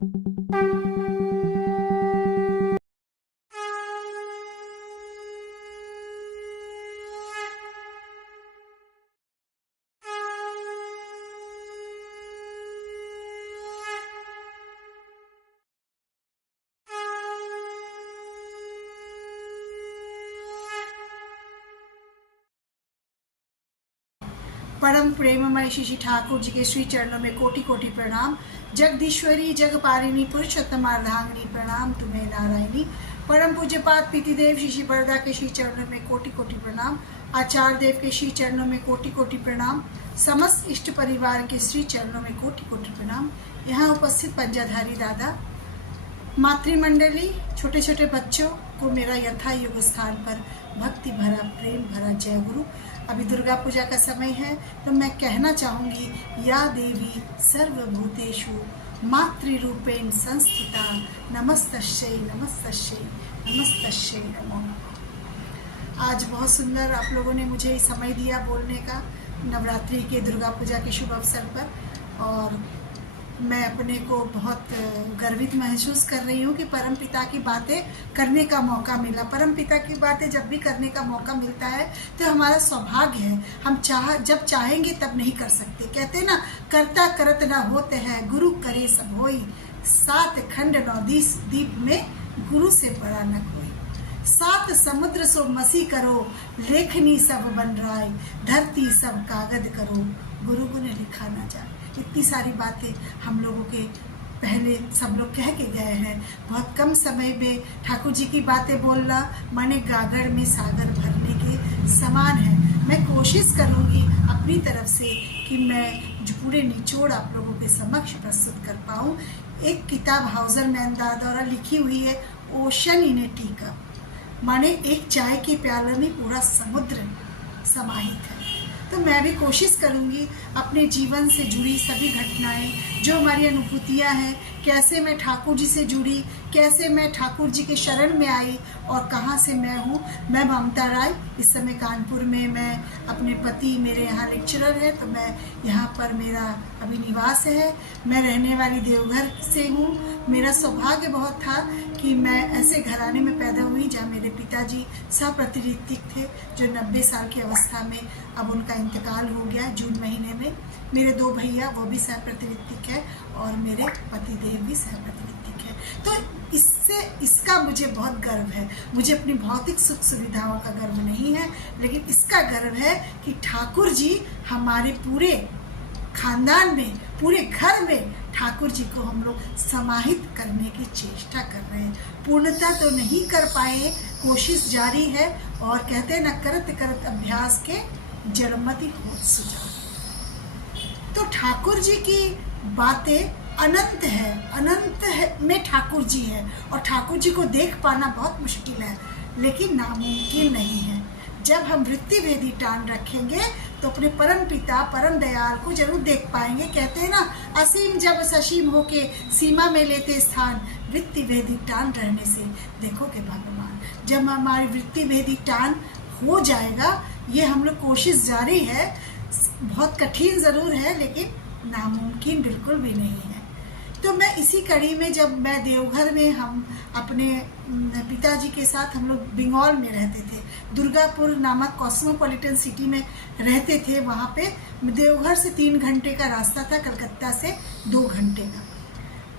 परम प्रेममय श्री ठाकुर जी के श्री चरणों में कोटि कोटि प्रणाम। जगदीश्वरी जगपालिनी पुरुषोत्तम अर्धांगिनी प्रणाम तुम्हें नारायणी। परम पूज्यपाद पीतिदेव श्री बरदा के श्री चरणों में कोटि कोटि प्रणाम। आचार्य देव के श्री चरणों में कोटि कोटि प्रणाम। समस्त इष्ट परिवार के श्री चरणों में कोटि कोटि प्रणाम। यहाँ उपस्थित पंजाधारी दादा, मातृमंडली, छोटे छोटे बच्चों को मेरा यथा युग स्थान पर भक्ति भरा प्रेम भरा जय गुरु। अभी दुर्गा पूजा का समय है तो मैं कहना चाहूँगी, या देवी सर्वभूतेषु मातृरूपेण संस्थिता नमस्तस्यै नमस्तस्यै नमस्तस्यै नमो। आज बहुत सुंदर आप लोगों ने मुझे समय दिया बोलने का नवरात्रि के दुर्गा पूजा के शुभ अवसर पर, और मैं अपने को बहुत गर्वित महसूस कर रही हूँ कि परमपिता की बातें करने का मौका मिला। परमपिता की बातें जब भी करने का मौका मिलता है तो हमारा सौभाग्य है। हम जब चाहेंगे तब नहीं कर सकते। कहते ना, करता करत ना होते हैं, गुरु करे सब होई। 7 खंड 9 दीप में गुरु से बड़ा न कोई। 7 समुद्र सो मसी करो, लेखनी सब बन राय। धरती सब कागज करो, गुरु को ने लिखा ना जाए। इतनी सारी बातें हम लोगों के पहले सब लोग कह के गए हैं। बहुत कम समय में ठाकुर जी की बातें बोलना माने गागर में सागर भरने के समान है। मैं कोशिश करूंगी अपनी तरफ से कि मैं जो पूरे निचोड़ आप लोगों के समक्ष प्रस्तुत कर पाऊँ। एक किताब हाउजर मैनदा द्वारा लिखी हुई है, ocean in A tea cup, माने एक चाय के प्याले में पूरा समुद्र समाहित है। तो मैं भी कोशिश करूंगी अपने जीवन से जुड़ी सभी घटनाएं, जो हमारी अनुभूतियां हैं, कैसे मैं ठाकुर जी से जुड़ी, कैसे मैं ठाकुर जी के शरण में आई और कहां से मैं हूं। मैं ममता राय, इस समय कानपुर में मैं अपने पति मेरे यहाँ लेक्चरर है, तो मैं यहाँ पर मेरा अभी निवास है। मैं रहने वाली देवघर से हूँ। मेरा सौभाग्य बहुत था कि मैं ऐसे घराने में पैदा हुई जहाँ मेरे पिताजी सह-प्रतिनिधिक थे, जो 90 साल की अवस्था में अब उनका इंतकाल हो गया जून महीने में। मेरे 2 भैया वो भी सह-प्रतिनिधिक है और मेरे पतिदेव भी सह-प्रतिनिधिक है। तो इसका मुझे बहुत गर्व है। मुझे अपनी भौतिक सुख सुविधाओं का गर्व नहीं है, लेकिन इसका गर्व है कि ठाकुर जी हमारे पूरे खानदान में, पूरे घर में ठाकुर जी को हम लोग समाहित करने की चेष्टा कर रहे हैं। पूर्णता तो नहीं कर पाए, कोशिश जारी है। और कहते हैं न, करत करत अभ्यास के जड़मति होत सुजान। तो ठाकुर जी की बातें अनंत है, अनंत है में ठाकुर जी है, और ठाकुर जी को देख पाना बहुत मुश्किल है, लेकिन नामुमकिन नहीं है। जब हम वृत्ति भेदी टान रखेंगे तो अपने परम पिता परम दयाल को जरूर देख पाएंगे। कहते हैं ना, असीम जब ससीम होके सीमा में लेते स्थान, वृत्ति भेदी टान रहने से देखोगे भगवान। जब हमारी वृत्ति भेदी टान हो जाएगा, ये हम लोग कोशिश जारी है, बहुत कठिन ज़रूर है लेकिन नामुमकिन बिल्कुल भी नहीं है। तो मैं इसी कड़ी में, जब मैं देवघर में, हम अपने पिताजी के साथ हम लोग बंगाल में रहते थे, दुर्गापुर नामक कॉस्मोपॉलिटन सिटी में रहते थे। वहाँ पे देवघर से 3 घंटे का रास्ता था, कलकत्ता से 2 घंटे का।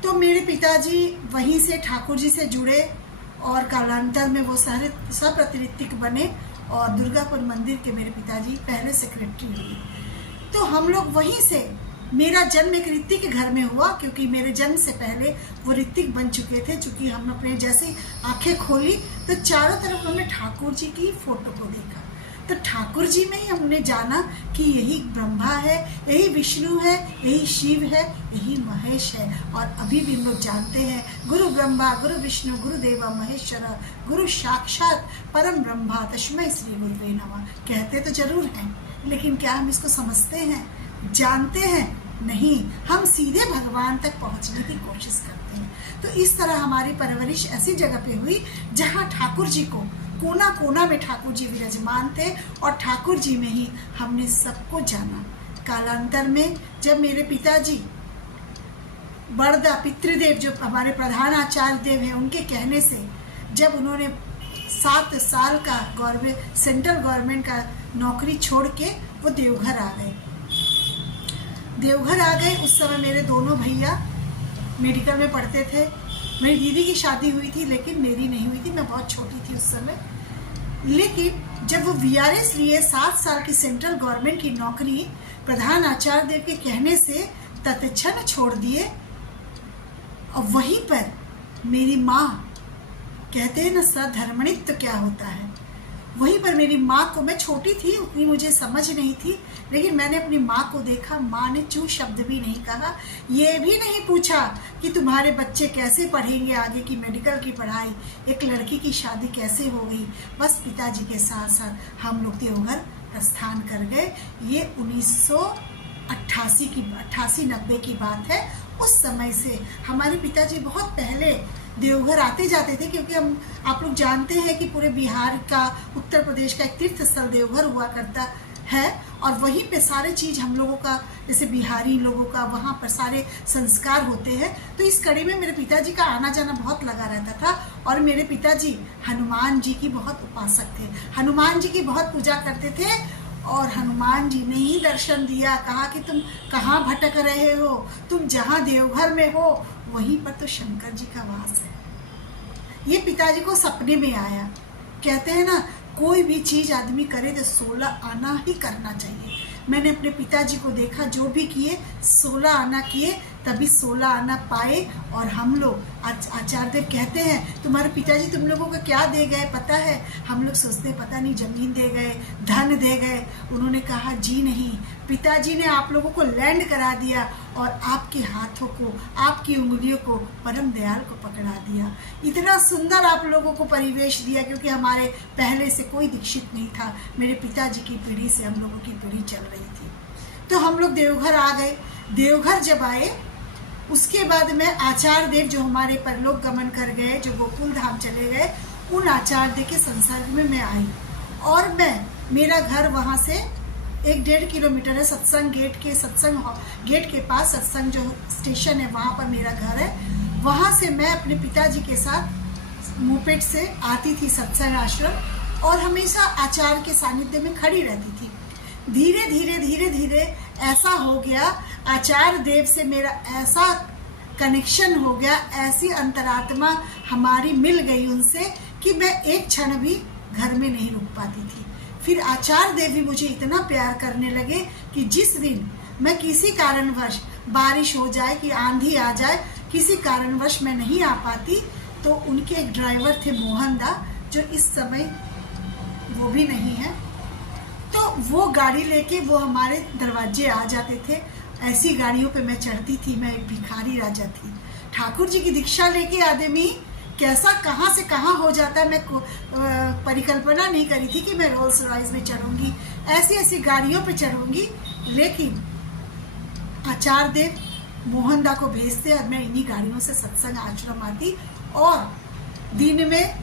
तो मेरे पिताजी वहीं से ठाकुर जी से जुड़े और कालांतर में वो सारे सह-प्रतिनिधिक बने, और दुर्गापुर मंदिर के मेरे पिताजी पहले सेक्रेटरी हुए। तो हम लोग वहीं से, मेरा जन्म एक ऋतिक के घर में हुआ, क्योंकि मेरे जन्म से पहले वो ऋतिक बन चुके थे। चूँकि हम अपने जैसे आंखें खोली तो चारों तरफ हमने ठाकुर जी की फोटो को देखा। तो ठाकुर जी में ही हमने जाना कि यही ब्रह्मा है, यही विष्णु है, यही शिव है, यही महेश है। और अभी भी हम लोग जानते हैं, गुरु ब्रह्मा गुरु विष्णु गुरु देवा महेश्वर, गुरु साक्षात परम ब्रह्मा तस्मै श्री गुरुवे नमः। कहते तो जरूर हैं, लेकिन क्या हम इसको समझते हैं, जानते हैं? नहीं। हम सीधे भगवान तक पहुंचने की कोशिश करते हैं। तो इस तरह हमारी परवरिश ऐसी जगह पे हुई जहां ठाकुर जी को कोना कोना में ठाकुर जी विराजमान थे, और ठाकुर जी में ही हमने सबको जाना। कालांतर में जब मेरे पिताजी बड़दा पितृदेव जो हमारे प्रधान आचार्य देव हैं, उनके कहने से जब उन्होंने 7 साल का गवर्नमेंट सेंट्रल गवर्नमेंट का नौकरी छोड़ के वो देवघर आ गए। देवघर आ गए उस समय मेरे दोनों भैया मेडिकल में पढ़ते थे। मेरी दीदी की शादी हुई थी लेकिन मेरी नहीं हुई थी, मैं बहुत छोटी थी उस समय। लेकिन जब वो VRS लिए 7 साल की सेंट्रल गवर्नमेंट की नौकरी प्रधान आचार्य देव के कहने से तत्क्षण छोड़ दिए। और वहीं पर मेरी माँ, कहते हैं ना सधर्मणित्व क्या होता है, वहीं पर मेरी माँ को, मैं छोटी थी उतनी मुझे समझ नहीं थी, लेकिन मैंने अपनी माँ को देखा। माँ ने चू शब्द भी नहीं कहा, ये भी नहीं पूछा कि तुम्हारे बच्चे कैसे पढ़ेंगे आगे की मेडिकल की पढ़ाई, एक लड़की की शादी कैसे हो गई। बस पिताजी के साथ साथ हम लोग देवघर प्रस्थान कर गए। ये 1988-90 की बात है। उस समय से हमारे पिताजी बहुत पहले देवघर आते जाते थे, क्योंकि आप लोग जानते हैं कि पूरे बिहार का, उत्तर प्रदेश का एक तीर्थ स्थल देवघर हुआ करता है। और वहीं पे सारे चीज़ हम लोगों का, जैसे बिहारी लोगों का वहाँ पर सारे संस्कार होते हैं। तो इस कड़ी में मेरे पिताजी का आना जाना बहुत लगा रहता था। और मेरे पिताजी हनुमान जी की बहुत उपासक थे, हनुमान जी की बहुत पूजा करते थे। और हनुमान जी ने ही दर्शन दिया, कहा कि तुम कहाँ भटक रहे हो, तुम जहाँ देवघर में हो वहीं पर तो शंकर जी का वास है। ये पिताजी को सपने में आया। कहते हैं ना, कोई भी चीज़ आदमी करे तो 16 आना ही करना चाहिए। मैंने अपने पिताजी को देखा, जो भी किए 16 आना किए, तभी 16 आना पाए। और हम लोग आचार्य देव कहते हैं, तुम्हारे पिताजी तुम लोगों को क्या दे गए पता है? हम लोग सोचते पता नहीं जमीन दे गए, धन दे गए। उन्होंने कहा जी नहीं, पिताजी ने आप लोगों को लैंड करा दिया और आपके हाथों को, आपकी उंगलियों को परम दयाल को पकड़ा दिया। इतना सुंदर आप लोगों को परिवेश दिया, क्योंकि हमारे पहले से कोई दीक्षित नहीं था। मेरे पिताजी की पीढ़ी से हम लोगों की पीढ़ी चल रही थी। तो हम लोग देवघर आ गए। देवघर जब आए उसके बाद में आचार्य देव जो हमारे परलोक गमन कर गए, जो गोकुल धाम चले गए, उन आचार्य देव के संसर्ग में मैं आई। और मेरा घर वहाँ से 1-1.5 किलोमीटर है। सत्संग गेट के पास सत्संग जो स्टेशन है वहाँ पर मेरा घर है। वहाँ से मैं अपने पिताजी के साथ मोपेड से आती थी सत्संग आश्रम, और हमेशा आचार्य के सानिध्य में खड़ी रहती थी। धीरे धीरे ऐसा हो गया, आचार्य देव से मेरा ऐसा कनेक्शन हो गया, ऐसी अंतरात्मा हमारी मिल गई उनसे कि मैं एक क्षण भी घर में नहीं रुक पाती थी। फिर आचार्य देव भी मुझे इतना प्यार करने लगे कि जिस दिन मैं किसी कारणवश, बारिश हो जाए कि आंधी आ जाए, किसी कारणवश मैं नहीं आ पाती, तो उनके एक ड्राइवर थे मोहन दा, जो इस समय वो भी नहीं है, तो वो गाड़ी लेके वो हमारे दरवाजे आ जाते थे। ऐसी गाड़ियों पे मैं चढ़ती थी। मैं एक भिखारी राजा थी। ठाकुर जी की दीक्षा लेके आदमी कैसा कहाँ से कहाँ हो जाता है, मैं परिकल्पना नहीं करी थी कि मैं रोल्स रॉयस में चढ़ूंगी, ऐसी गाड़ियों पे चढ़ूंगी। लेकिन आचार्य देव मोहनदा को भेजते और मैं इन्हीं गाड़ियों से सत्संग आश्रम आती, और दिन में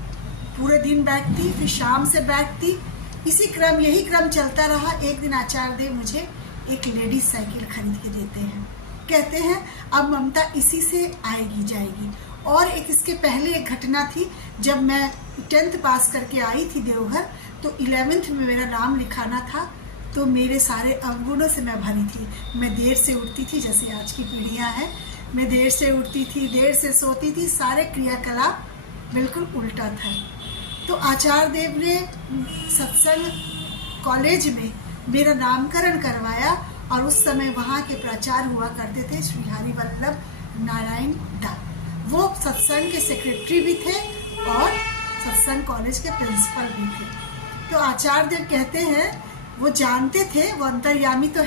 पूरे दिन बैठती, फिर शाम से बैठती। यही क्रम चलता रहा। एक दिन आचार्य देव मुझे एक लेडीज साइकिल खरीद के देते हैं। कहते हैं अब ममता इसी से आएगी जाएगी। और एक इसके पहले एक घटना थी, जब मैं 10th पास करके आई थी देवघर, तो 11th में मेरा नाम लिखाना था। तो मेरे सारे अवगुणों से मैं भरी थी। मैं देर से उठती थी, जैसे आज की पीढ़ियाँ हैं। मैं देर से उठती थी, देर से सोती थी, सारे क्रियाकलाप बिल्कुल उल्टा था। तो आचार्य देव ने सत्संग कॉलेज में मेरा नामकरण करवाया, और उस समय वहाँ के प्राचार्य हुआ करते थे श्री हरिवल्लभ नारायण दा। वो सत्संग के सेक्रेटरी भी थे और सत्संग कॉलेज के प्रिंसिपल भी थे। तो आचार्य देव कहते हैं वो जानते थे, वो अंतर्यामी तो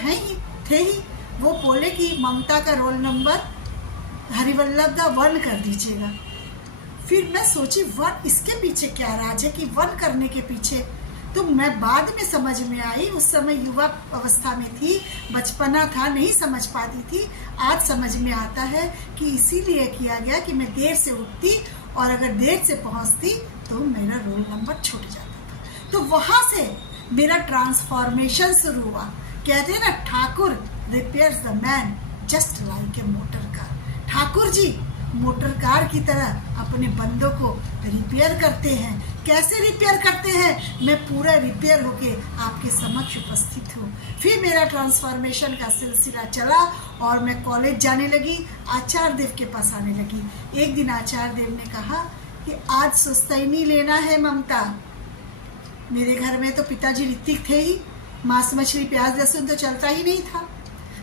थे ही। वो बोले कि ममता का रोल नंबर हरिवल्लभ दा 1 कर दीजिएगा। फिर मैं सोची 1, इसके पीछे क्या राज है कि 1 करने के पीछे? तो मैं बाद में समझ में आई, उस समय युवा अवस्था में थी, बचपना था, नहीं समझ पाती थी। आज समझ में आता है कि इसीलिए किया गया कि मैं देर से उठती, और अगर देर से पहुंचती तो मेरा रोल नंबर छूट जाता था। तो वहाँ से मेरा ट्रांसफॉर्मेशन शुरू हुआ। कहते हैं ना, Thakur repairs the man just like a motor car. Thakur ji motor car की तरह अपने बंदों को रिपेयर करते हैं। कैसे रिपेयर करते हैं? मैं पूरा रिपेयर होके आपके समक्ष उपस्थित हूँ। फिर मेरा ट्रांसफॉर्मेशन का सिलसिला चला और मैं कॉलेज जाने लगी, आचार्य देव के पास आने लगी। एक दिन आचार्य देव ने कहा कि आज सुस्तैनी लेना है ममता। मेरे घर में तो पिताजी ऋतिक थे ही, मांस मछली प्याज लहसुन तो चलता ही नहीं था,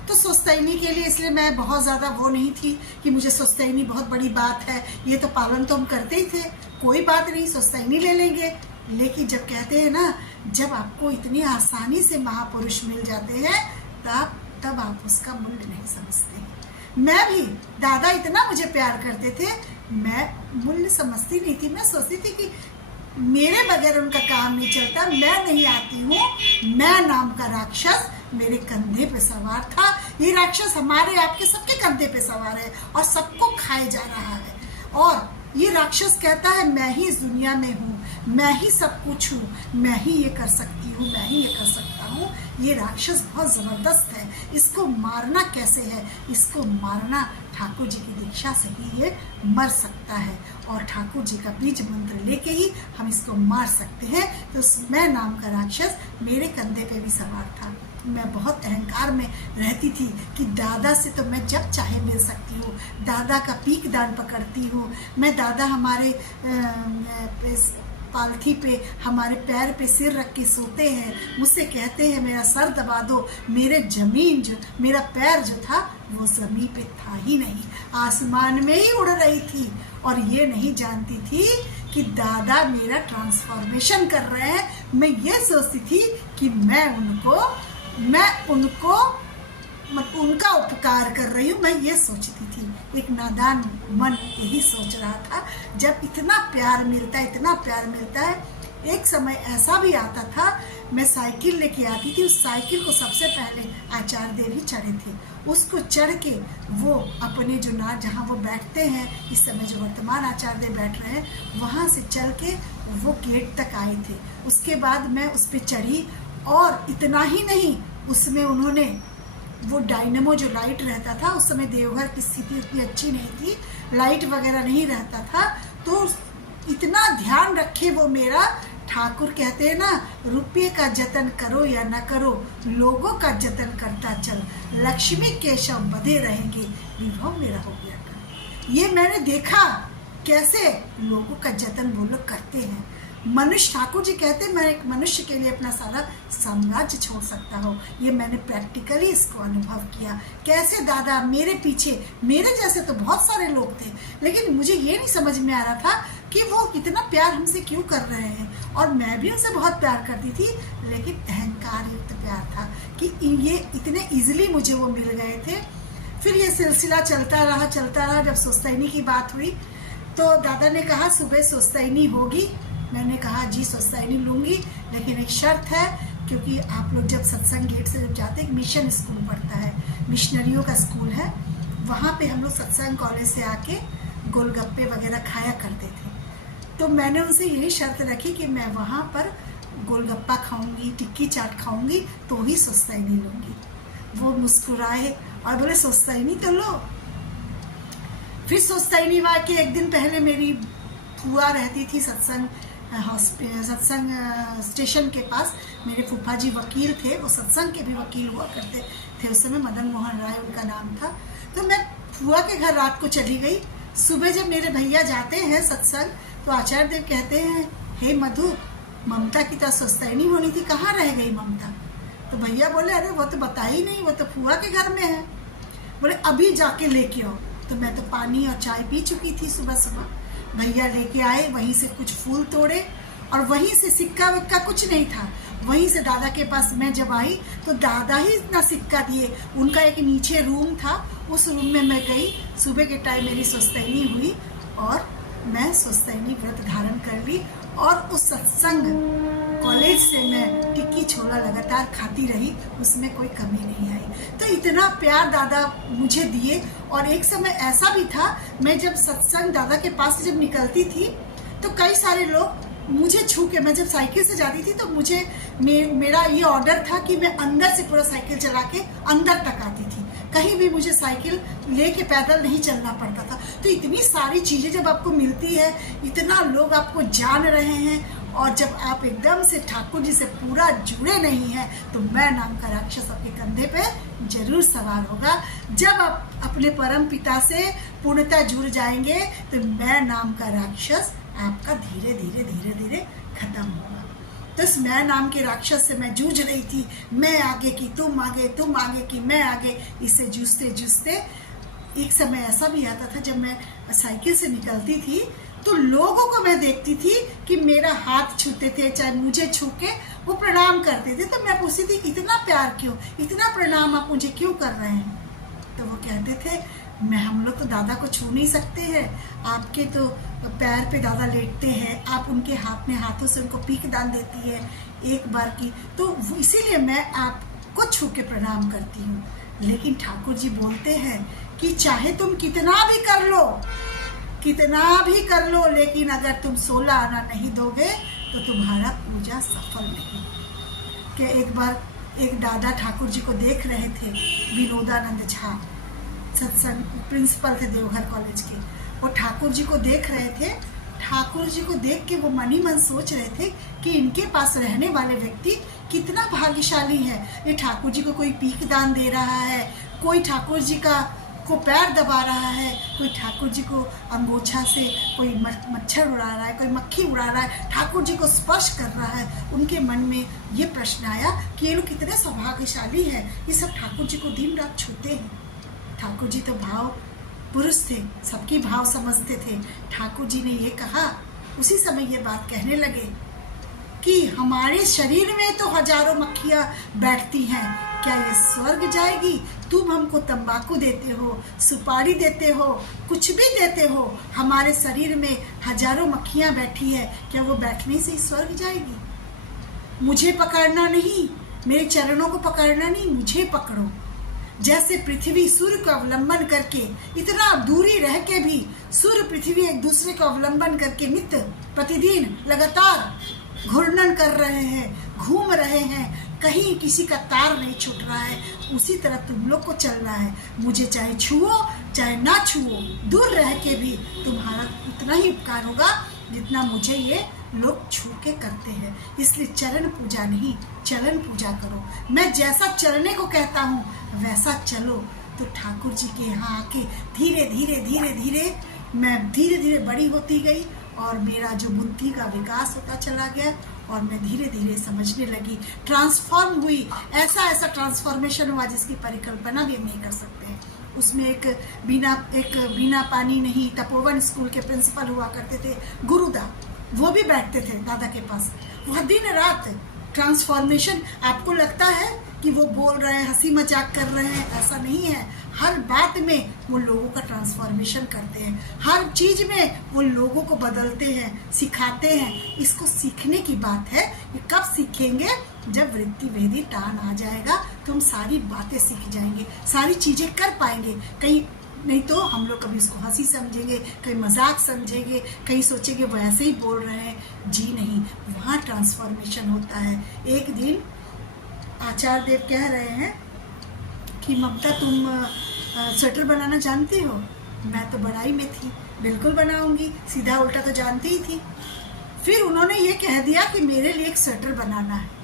तो सुस्तैनी के लिए इसलिए मैं बहुत ज़्यादा वो नहीं थी कि मुझे सुस्तैनी बहुत बड़ी बात है, ये तो पालन तो हम करते ही थे, कोई बात नहीं सुस्तैनी ले लेंगे। लेकिन जब कहते हैं ना, जब आपको इतनी आसानी से महापुरुष मिल जाते हैं तब आप उसका मूल्य नहीं समझते हैं। मैं भी, दादा इतना मुझे प्यार करते थे, मैं मूल्य समझती नहीं थी। मैं सोचती थी कि मेरे बगैर उनका काम नहीं चलता, मैं नहीं आती हूँ। मैं नाम का राक्षस मेरे कंधे पे सवार था। ये राक्षस हमारे आपके सबके कंधे पे सवार है और सबको खाए जा रहा है। और ये राक्षस कहता है मैं ही इस दुनिया में हूँ, मैं ही सब कुछ हूँ, मैं ही ये कर सकती हूँ, मैं ही ये कर सकता हूँ। ये राक्षस बहुत ज़बरदस्त है, इसको मारना कैसे है? इसको मारना ठाकुर जी की दीक्षा से ही ये मर सकता है और ठाकुर जी का बीज मंत्र लेके ही हम इसको मार सकते हैं। तो मैं नाम का राक्षस मेरे कंधे पे भी सवार था। मैं बहुत अहंकार में रहती थी कि दादा से तो मैं जब चाहे मिल सकती हूँ, दादा का पीक दान पकड़ती हूँ मैं। दादा हमारे पालथी पे हमारे पैर पे सिर रख के सोते हैं, मुझसे कहते हैं मेरा सर दबा दो। मेरे जमीन जो मेरा पैर जो था वो ज़मीन पे था ही नहीं, आसमान में ही उड़ रही थी। और ये नहीं जानती थी कि दादा मेरा ट्रांसफॉर्मेशन कर रहे हैं। मैं ये सोचती थी कि मैं उनको उनका उपकार कर रही हूँ, मैं ये सोचती थी। एक नादान मन यही सोच रहा था। जब इतना प्यार मिलता है, इतना प्यार मिलता है। एक समय ऐसा भी आता था, मैं साइकिल लेके आती थी, उस साइकिल को सबसे पहले आचार्य देव ही चढ़े थे। उसको चढ़ के वो अपने जो जहाँ वो बैठते हैं, इस समय जो वर्तमान आचार्य देव बैठ रहे हैं, वहाँ से चल के वो गेट तक आए थे। उसके बाद मैं उस पर चढ़ी और इतना ही नहीं, उसमें उन्होंने वो डायनेमो जो लाइट रहता था, उस समय देवघर की स्थिति उतनी अच्छी नहीं थी, लाइट वगैरह नहीं रहता था, तो इतना ध्यान रखे वो मेरा। ठाकुर कहते हैं ना, रुपये का जतन करो या न करो, लोगों का जतन करता चल, लक्ष्मी केशव बधे रहेंगे, विभव मेरा हो गया था। ये मैंने देखा कैसे लोगों का जतन वो लोग करते हैं। मनुष्य, ठाकुर जी कहते हैं मैं एक मनुष्य के लिए अपना सारा साम्राज्य छोड़ सकता हूँ। ये मैंने प्रैक्टिकली इसको अनुभव किया। कैसे दादा मेरे पीछे, मेरे जैसे तो बहुत सारे लोग थे, लेकिन मुझे ये नहीं समझ में आ रहा था कि वो इतना प्यार हमसे क्यों कर रहे हैं। और मैं भी उनसे बहुत प्यार करती थी, लेकिन अहंकार युक्त प्यार था कि ये इतने ईजिली मुझे वो मिल गए थे। फिर ये सिलसिला चलता रहा। जब सुस्तैनी की बात हुई तो दादा ने कहा सुबह सुस्तैनी होगी। मैंने कहा जी सुस्तैनी लूँगी, लेकिन एक शर्त है, क्योंकि आप लोग जब सत्संग गेट से जब जाते हैं, मिशन स्कूल पढ़ता है, मिशनरियों का स्कूल है, वहाँ पे हम लोग सत्संग कॉलेज से आके गोलगप्पे वगैरह खाया करते थे। तो मैंने उनसे यही शर्त रखी कि मैं वहाँ पर गोलगप्पा खाऊंगी, टिक्की चाट खाऊंगी, तो ही सुस्तैनी लूँगी। वो मुस्कुराए और बोले सुस्तैनी तो लो। फिर सुस्तैनी के एक दिन पहले मेरी फुआ रहती थी सत्संग स्टेशन के पास। मेरे फूफा जी वकील थे, वो सत्संग के भी वकील हुआ करते थे उस समय, मदन मोहन राय उनका नाम था। तो मैं फुआ के घर रात को चली गई। सुबह जब मेरे भैया जाते हैं सत्संग, तो आचार्य देव कहते हैं, हे मधु, ममता की तो सुस्तैनी होनी थी, कहाँ रह गई ममता? तो भैया बोले, अरे वो तो बता ही नहीं, वो तो फुआ के घर में है। बोले अभी जाके लेके आओ। तो मैं तो पानी और चाय पी चुकी थी सुबह सुबह। भैया लेके आए, वहीं से कुछ फूल तोड़े और वहीं से सिक्का विक्का कुछ नहीं था। वहीं से दादा के पास मैं जब आई तो दादा ही इतना सिक्का दिए। उनका एक नीचे रूम था, उस रूम में मैं गई। सुबह के टाइम मेरी सुस्तैनी हुई और मैं सुस्तैनी व्रत धारण कर ली और उस सत्संग कॉलेज से मैं टिक्की छोला लगातार खाती रही, उसमें कोई कमी नहीं आई। तो इतना प्यार दादा मुझे दिए। और एक समय ऐसा भी था, मैं जब सत्संग दादा के पास से जब निकलती थी तो कई सारे लोग मुझे छू के, मैं जब साइकिल से जाती थी तो मेरा ये ऑर्डर था कि मैं अंदर से पूरा साइकिल चला के अंदर तक आती थी। कहीं भी मुझे साइकिल लेके पैदल नहीं चलना पड़ता था। तो इतनी सारी चीज़ें जब आपको मिलती है, इतना लोग आपको जान रहे हैं, और जब आप एकदम से ठाकुर जी से पूरा जुड़े नहीं हैं, तो मैं नाम का राक्षस आपके कंधे पे जरूर सवार होगा। जब आप अपने परम पिता से पूर्णतः जुड़ जाएंगे, तो मैं नाम का राक्षस आपका धीरे धीरे धीरे धीरे खत्म होगा। तो इस मैं नाम के राक्षस से मैं जूझ रही थी, मैं आगे की तुम आगे, तुम आगे की मैं आगे, इससे जूझते जूझते एक समय ऐसा भी आता था जब मैं साइकिल से निकलती थी, तो लोगों को मैं देखती थी कि मेरा हाथ छूते थे, चाहे मुझे छू के वो प्रणाम करते थे। तो मैं पूछती थी इतना प्यार क्यों, इतना प्रणाम आप मुझे क्यों कर रहे हैं? तो वो कहते थे हम लोग तो दादा को छू नहीं सकते हैं, आपके तो पैर पे दादा लेटते हैं, आप उनके हाथों से उनको पीक दान देती है एक बार की, तो इसीलिए मैं आपको छू के प्रणाम करती हूँ। लेकिन ठाकुर जी बोलते हैं कि चाहे तुम कितना भी कर लो, लेकिन अगर तुम 16 आना नहीं दोगे तो तुम्हारा पूजा सफल नहीं। कि एक बार एक दादा ठाकुर जी को देख रहे थे, विनोदानंद झा सत्संग प्रिंसिपल थे देवघर कॉलेज के, वो ठाकुर जी को देख रहे थे। ठाकुर जी को देख के वो मन ही मन सोच रहे थे कि इनके पास रहने वाले व्यक्ति कितना भाग्यशाली है। ये ठाकुर जी को कोई पीक दान दे रहा है, कोई ठाकुर जी को पैर दबा रहा है, कोई ठाकुर जी को अंगोछा से कोई मच्छर उड़ा रहा है, कोई मक्खी उड़ा रहा है, ठाकुर जी को स्पर्श कर रहा है। उनके मन में ये प्रश्न आया कि ये लोग कितने सौभाग्यशाली हैं, ये सब ठाकुर जी को दिन रात छूते हैं। ठाकुर जी तो भाव पुरुष थे, सबकी भाव समझते थे। ठाकुर जी ने ये कहा, उसी समय ये बात कहने लगे कि हमारे शरीर में तो हजारों मक्खियां बैठती हैं, क्या ये स्वर्ग जाएगी? तुम हमको तंबाकू देते हो, सुपारी देते हो, कुछ भी देते हो, हमारे शरीर में हजारों मक्खियां बैठी है, क्या वो बैठने से ही स्वर्ग जाएगी? मुझे पकड़ना नहीं, मेरे चरणों को पकड़ना नहीं, मुझे पकड़ो। जैसे पृथ्वी सूर्य को अवलंबन करके, इतना दूरी रह के भी सूर्य पृथ्वी एक दूसरे को अवलंबन करके नित्य प्रतिदिन लगातार घूर्णन कर रहे हैं, घूम रहे हैं, कहीं किसी का तार नहीं छूट रहा है, उसी तरह तुम लोग को चलना है। मुझे चाहे छुओ चाहे ना छुओ, दूर रह के भी तुम्हारा उतना ही उपकार होगा जितना मुझे ये लोग छू के करते हैं। इसलिए चरण पूजा नहीं, चरण पूजा करो। मैं जैसा चलने को कहता हूँ वैसा चलो। तो ठाकुर जी के यहाँ आके धीरे धीरे धीरे धीरे मैं धीरे धीरे बड़ी होती गई, और मेरा जो बुद्धि का विकास होता चला गया, और मैं धीरे धीरे समझने लगी, ट्रांसफॉर्म हुई। ऐसा ट्रांसफॉर्मेशन हुआ जिसकी परिकल्पना भी हम नहीं कर सकते हैं। उसमें एक बिना पानी नहीं, तपोवन स्कूल के प्रिंसिपल हुआ करते थे गुरुदा, वो भी बैठते थे दादा के पास। वह दिन रात ट्रांसफॉर्मेशन, आपको लगता है कि वो बोल रहे हैं, हंसी मजाक कर रहे हैं, ऐसा नहीं है। हर बात में वो लोगों का ट्रांसफॉर्मेशन करते हैं, हर चीज में वो लोगों को बदलते हैं, सिखाते हैं। इसको सीखने की बात है। ये कब सीखेंगे? जब वृत्ति वेदी टान आ जाएगा तो हम सारी बातें सीख जाएंगे, सारी चीजें कर पाएंगे। कहीं नहीं तो हम लोग कभी उसको हंसी समझेंगे, कहीं मजाक समझेंगे, कहीं सोचेंगे वो ऐसे ही बोल रहे हैं। जी नहीं, वहाँ ट्रांसफॉर्मेशन होता है। एक दिन आचार्य देव कह रहे हैं कि ममता तुम स्वेटर बनाना जानती हो? मैं तो बड़ाई में थी, बिल्कुल बनाऊंगी, सीधा उल्टा तो जानती ही थी। फिर उन्होंने ये कह दिया कि मेरे लिए एक स्वेटर बनाना है।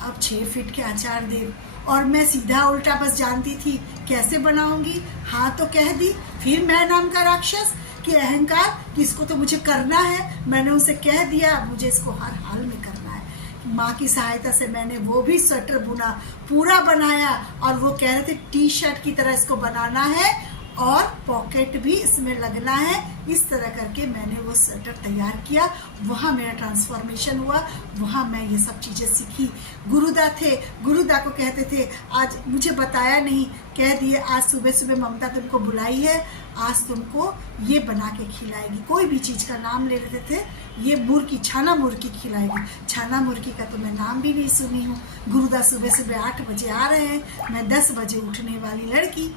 अब 6 फीट के आचार्य देव, और मैं सीधा उल्टा बस जानती थी, कैसे बनाऊंगी? हाँ तो कह दी। फिर मैं नाम का राक्षस कि अहंकार कि इसको तो मुझे करना है, मैंने उनसे कह दिया, मुझे इसको हर हाल में करना है। माँ की सहायता से मैंने वो भी स्वेटर बुना, पूरा बनाया, और वो कह रहे थे टी शर्ट की तरह इसको बनाना है और पॉकेट भी इसमें लगना है। इस तरह करके मैंने वो स्वेटर तैयार किया। वहाँ मेरा ट्रांसफॉर्मेशन हुआ, वहाँ मैं ये सब चीज़ें सीखी। गुरुदा थे, गुरुदा को कहते थे, आज मुझे बताया नहीं, कह दिए आज सुबह सुबह ममता तुमको बुलाई है, आज तुमको ये बना के खिलाएगी। कोई भी चीज़ का नाम ले लेते थे, ये मुर्गी, छाना मुर्गी खिलाएगी। छाना मुर्गी का तो मैं नाम भी नहीं सुनी हूँ। गुरुदा सुबह सुबह 8 बजे आ रहे हैं, मैं 10 बजे उठने वाली लड़की।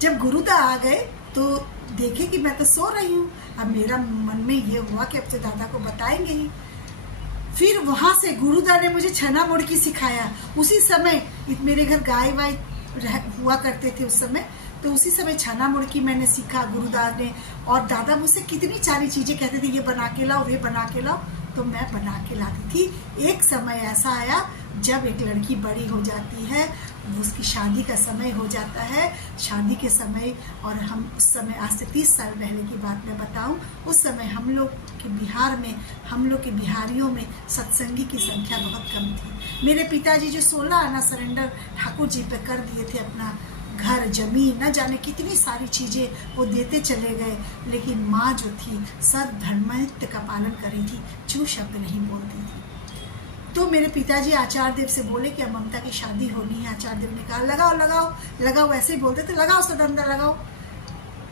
जब गुरुदा आ गए तो देखे कि मैं तो सो रही हूँ। अब मेरा मन में ये हुआ कि अब तो दादा को बताएंगे ही। फिर वहाँ से गुरुदा ने मुझे छना मुर्गी सिखाया। उसी समय मेरे घर गाय वाय हुआ करते थे उस समय। तो उसी समय छाना मुड़की मैंने सीखा गुरुदास ने, और दादा मुझसे कितनी सारी चीज़ें कहते थे, ये बना के लाओ, वे बना के लाओ, तो मैं बना के लाती थी। एक समय ऐसा आया जब एक लड़की बड़ी हो जाती है, उसकी शादी का समय हो जाता है। शादी के समय, और हम उस समय, आज से 30 साल पहले की बात मैं बताऊं, उस समय हम लोग के बिहार में, हम लोग के बिहारियों में सत्संगी की संख्या बहुत कम थी। मेरे पिताजी जो 16 आना सरेंडर ठाकुर जी पे कर दिए थे, अपना घर, जमीन, न जाने कितनी सारी चीज़ें वो देते चले गए, लेकिन माँ जो थी सर्वधर्मनित्य का पालन करी थी, छू शब्द नहीं बोलती थी। तो मेरे पिताजी आचार्य देव से बोले कि अब ममता की शादी होनी है। आचार्य देव ने कहा लगाओ लगाओ लगाओ, ऐसे ही बोलते थे, लगाओ सदंदर लगाओ।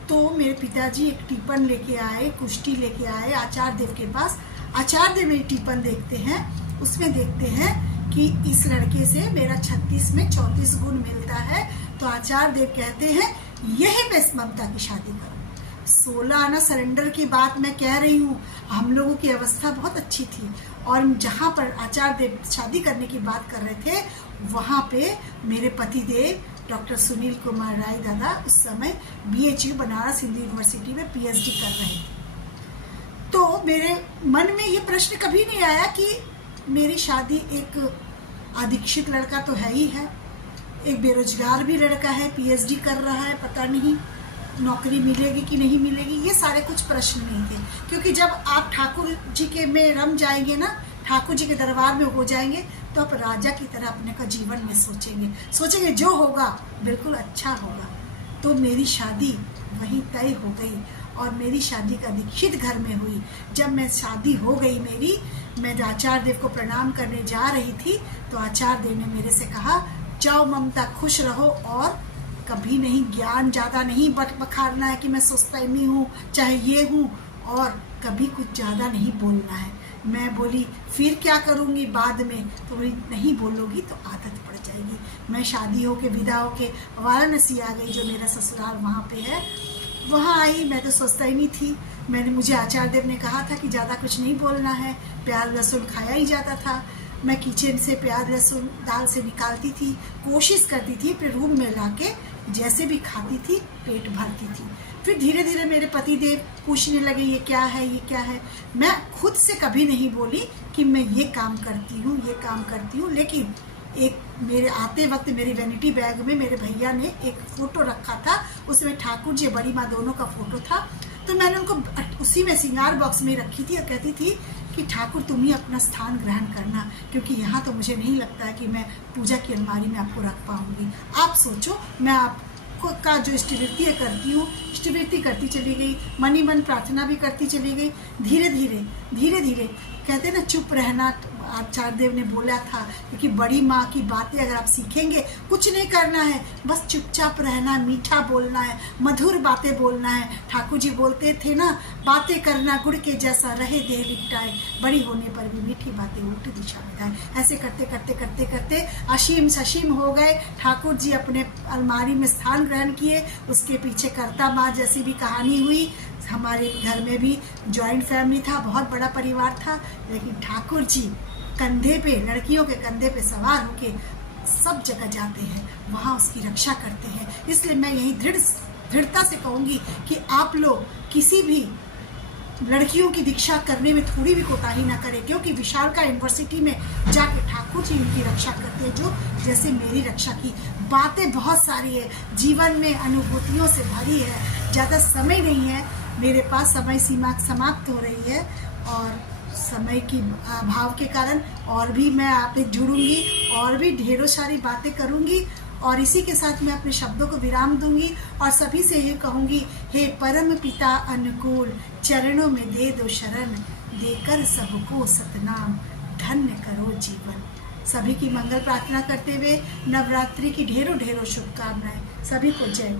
तो मेरे पिताजी एक टिपन लेके आए, कुश्ती लेके आए आचार्य देव के पास। आचार्य देव मेरी टिपन देखते हैं, उसमें देखते हैं कि इस लड़के से मेरा 36 में 34 गुण मिलता है। तो आचार्य देव कहते हैं यही पे ममता की शादी करो। 16 आना सरेंडर की बात मैं कह रही हूँ, हम लोगों की अवस्था बहुत अच्छी थी, और जहाँ पर आचार्य देव शादी करने की बात कर रहे थे, वहाँ पे मेरे पति देव डॉक्टर सुनील कुमार राय दादा उस समय BHU बनारस हिंदू यूनिवर्सिटी में PhD कर रहे थे। तो मेरे मन में ये प्रश्न कभी नहीं आया कि मेरी शादी, एक अशिक्षित लड़का तो है ही है, एक बेरोजगार भी लड़का है, PhD कर रहा है, पता नहीं नौकरी मिलेगी कि नहीं मिलेगी, ये सारे कुछ प्रश्न नहीं थे। क्योंकि जब आप ठाकुर जी के में रम जाएंगे ना, ठाकुर जी के दरबार में हो जाएंगे, तो आप राजा की तरह अपने का जीवन में सोचेंगे जो होगा बिल्कुल अच्छा होगा। तो मेरी शादी वहीं तय हो गई, और मेरी शादी का दीक्षित घर में हुई। जब मैं शादी हो गई मेरी, मैं आचार्य देव को प्रणाम करने जा रही थी, तो आचार्य देव ने मेरे से कहा, जाओ ममता, खुश रहो, और कभी नहीं ज्ञान ज़्यादा नहीं बखारना है कि मैं सुस्तैनी हूँ, चाहे ये हूँ, और कभी कुछ ज़्यादा नहीं बोलना है। मैं बोली फिर क्या करूँगी बाद में, तो बोली नहीं बोलोगी तो आदत पड़ जाएगी। मैं शादी हो के विदा हो के वाराणसी आ गई, जो मेरा ससुराल वहाँ पे है, वहाँ आई। मैं तो सुस्तैनी थी, मुझे आचार्य देव ने कहा था कि ज़्यादा कुछ नहीं बोलना है, प्याज लहसुन खाया ही जाता था। मैं किचन से प्याज लहसुन दाल से निकालती थी, कोशिश करती थी फिर रूम में लाके जैसे भी खाती थी, पेट भरती थी। फिर धीरे धीरे मेरे पति देव पूछने लगे ये क्या है, ये क्या है। मैं खुद से कभी नहीं बोली कि मैं ये काम करती हूँ, ये काम करती हूँ, लेकिन एक मेरे आते वक्त मेरी वैनिटी बैग में मेरे भैया ने एक फ़ोटो रखा था, उसमें ठाकुर जी बड़ी माँ दोनों का फ़ोटो था। तो मैंने उनको उसी में श्रृंगार बॉक्स में रखी थी, और कहती थी कि ठाकुर तुम ही अपना स्थान ग्रहण करना, क्योंकि यहाँ तो मुझे नहीं लगता है कि मैं पूजा की अलमारी में आपको रख पाऊँगी। आप सोचो, मैं आपको का जो इष्टवृत्ति करती हूँ, इष्टवृत्ति करती चली गई, मनी मन प्रार्थना भी करती चली गई। धीरे धीरे कहते ना, चुप रहना आचार्य देव ने बोला था, क्योंकि बड़ी माँ की बातें अगर आप सीखेंगे, कुछ नहीं करना है, बस चुपचाप रहना, मीठा बोलना है, मधुर बातें बोलना है। ठाकुर जी बोलते थे ना, बातें करना गुड़ के जैसा, रहे देह लिपटाए, बड़ी होने पर भी मीठी बातें उल्टी दिशा में जाए। ऐसे करते करते करते करते असीम ससीम हो गए। ठाकुर जी अपने अलमारी में स्थान ग्रहण किए। उसके पीछे करता माँ जैसी भी कहानी हुई। हमारे घर में भी जॉइंट फैमिली था, बहुत बड़ा परिवार था, लेकिन ठाकुर जी कंधे पे, लड़कियों के कंधे पे सवार होके सब जगह जाते हैं, वहाँ उसकी रक्षा करते हैं। इसलिए मैं यही दृढ़ता से कहूँगी कि आप लोग किसी भी लड़कियों की दीक्षा करने में थोड़ी भी कोताही ना करें, क्योंकि विशालका यूनिवर्सिटी में जाके ठाकुर जी उनकी रक्षा करते हैं, जो जैसे मेरी रक्षा की। बातें बहुत सारी है, जीवन में अनुभूतियों से भरी है। ज़्यादा समय नहीं है मेरे पास, समय सीमा समाप्त हो रही है, और समय की अभाव के कारण और भी मैं आप जुड़ूंगी, और भी ढेरों सारी बातें करूंगी, और इसी के साथ मैं अपने शब्दों को विराम दूंगी, और सभी से ये कहूंगी, हे परम पिता अनुकूल, चरणों में दे दो शरण, देकर सबको सतनाम, धन्य करो जीवन। सभी की मंगल प्रार्थना करते हुए नवरात्रि की ढेरों शुभकामनाएं। सभी को जय।